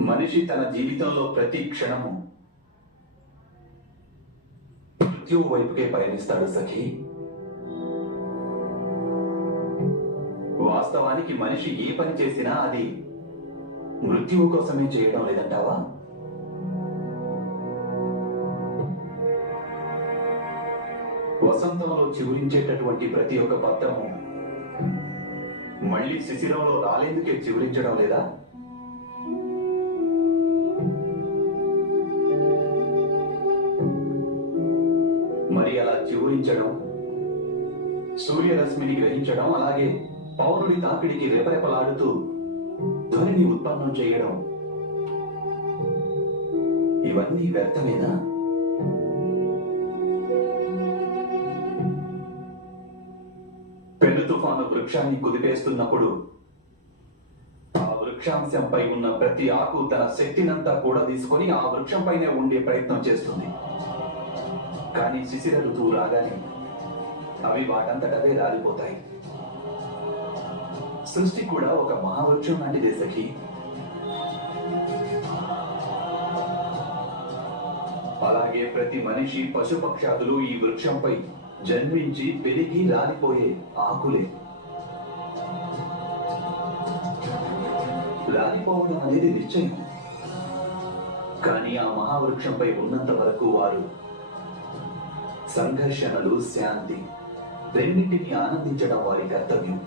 మనిషి తన జీవితంలో ప్రతి క్షణము మృత్యువు వైపుకే పయనిస్తాడు సఖి. వాస్తవానికి మనిషి ఏ పని చేసినా అది మృత్యువు కోసమే చేయడం లేదంటావా? వసంతంలో చిగురించేటటువంటి ప్రతి ఒక్క పత్రము మళ్ళీ శిశిరంలో రాలేందుకే చిగురించడం లేదా? మరి అలా చిగురించడం, సూర్యరశ్మిని గ్రహించడం, అలాగే పౌరుడి తాకిడికి రెపరెపలాడుతూ ధ్వనిని ఉత్పన్నం చేయడం, ఇవన్నీ వ్యర్థమేనా? పెను తుఫాను వృక్షాన్ని కుదిపేస్తున్నప్పుడు ఆ వృక్షాంశంపై ఉన్న ప్రతి ఆకు తన శక్తినంతా కూడా తీసుకొని ఆ వృక్షంపైనే ఉండే ప్రయత్నం చేస్తుంది. కానీ శిశిర ఋతువు రాగానే అవి వాటంతటవే రాలిపోతాయి. సృష్టి కూడా ఒక మహావృక్షం లాంటిదే సఖి. అలాగే ప్రతి మనిషి, పశుపక్షాదులు ఈ వృక్షంపై జన్మించి పెరిగి రాలిపోయే ఆకులే. రాలిపోవడం అనేది నిశ్చయం. కానీ ఆ మహావృక్షంపై ఉన్నంత వరకు వారు సంఘర్షణలు, శాంతి రెండింటినీ ఆనందించడం వారి కర్తవ్యం.